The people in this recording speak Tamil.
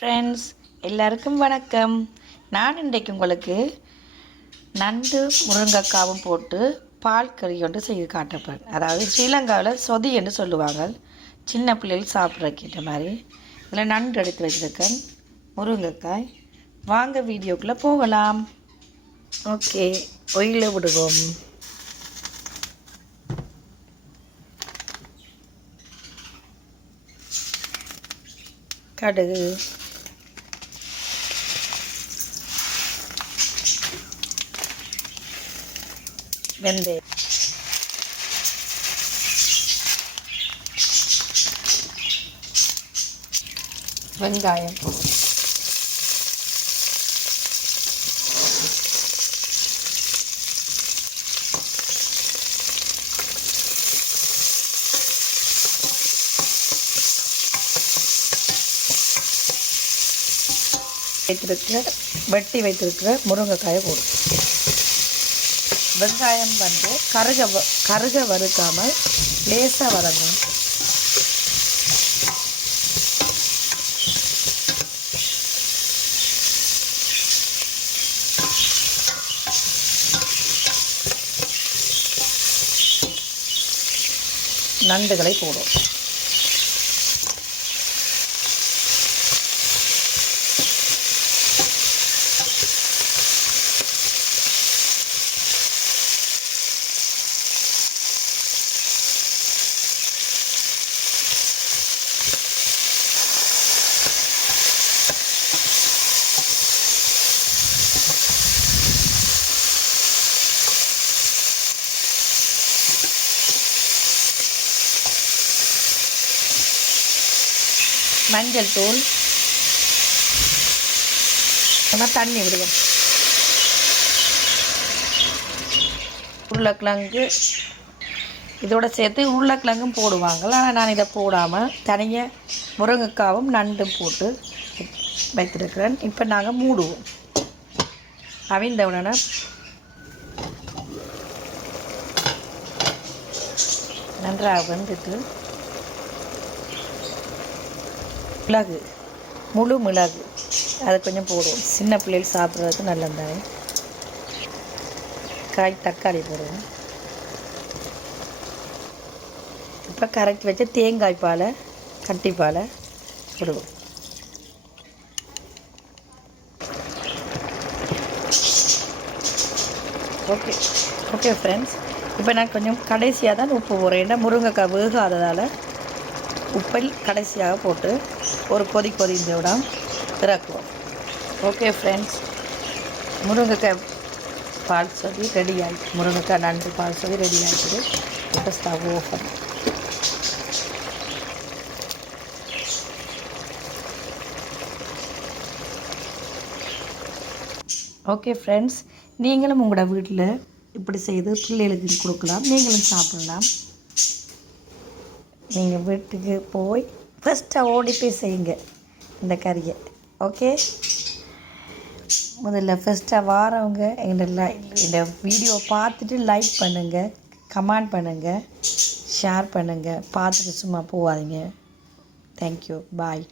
ஃப்ரெண்ட்ஸ், எல்லாருக்கும் வணக்கம். நான் இன்றைக்கு உங்களுக்கு நண்டு முருங்கைக்காவும் போட்டு பால் கறி ஒன்று செய்து காட்டப்பேன். அதாவது ஸ்ரீலங்காவில் சொதி என்று சொல்லுவாங்க, சின்ன பிள்ளைகள் சாப்பிட்றக்கிட்ட மாதிரி. இதில் நண்டு எடுத்து வச்சுருக்கேன், முருங்கைக்காய். வாங்க வீடியோக்குள்ளே போகலாம். ஓகே, ஒயில விடுவோம். கடுகு, வெந்தயம், வெங்காயம், வெட்டி வைத்திருக்கிற முருங்கைக்காயை போடும். வெங்காயம் வந்து கருக வறுக்காமல் லேசாக வதங்கும். நண்டுகளை போடும். மஞ்சள் தூள், தண்ணி விடுவோம். உருளைக்கிழங்கு இதோட சேர்த்து உருளைக்கிழங்கும் போடுவாங்க. ஆனால் நான் இதை போடாமல் தனியாக முருங்கைக்காவும் நண்டும் போட்டு வைத்திருக்கிறேன். இப்போ நாங்கள் மூடுவோம். அவிந்த உடனே நன்றாக வந்துட்டு மிளகு, முழு மிளகு அதை கொஞ்சம் போடுவோம். சின்ன பிள்ளைகள் சாப்பிட்றதுக்கு நல்லதாய். தக்காளி போடுவோம். இப்போ கரைச்சி வச்ச தேங்காய் பாலை, கட்டிப்பாலை போடுவோம். ஓகே ஓகே ஃப்ரெண்ட்ஸ், இப்போ நான் கொஞ்சம் கடைசியாக தான் உப்பு போடுறேன். ஏன்னா முருங்கைக்காய் வேகாததால் உப்பை கடைசியாக போட்டு ஒரு கொதிந்த விட இறக்குவோம். ஓகே ஃப்ரெண்ட்ஸ், முருங்கைக்காய் பால் சொதி ரெடி ஆகிடுச்சு. முருங்கைக்காய் நண்டு பால் சொதி ரெடி ஆகிடுது. இப்போ ஸ்டவ் ஓப்பன். ஓகே ஃப்ரெண்ட்ஸ், நீங்களும் உங்களோட வீட்டில் இப்படி செய்து பிள்ளைகளுக்கு கொடுக்கலாம், நீங்களும் சாப்பிடலாம். நீங்கள் வீட்டுக்கு போய் ஃபஸ்ட்டாக ஓடி போய் செய்யுங்க இந்த கறியை. ஓகே, முதல்ல ஃபஸ்ட்டாக வாரவங்க இந்த வீடியோ பார்த்துட்டு லைக் பண்ணுங்கள், கமெண்ட் பண்ணுங்கள், ஷேர் பண்ணுங்கள். பார்த்துட்டு சும்மா போகாதீங்க. தேங்க்யூ, பாய்.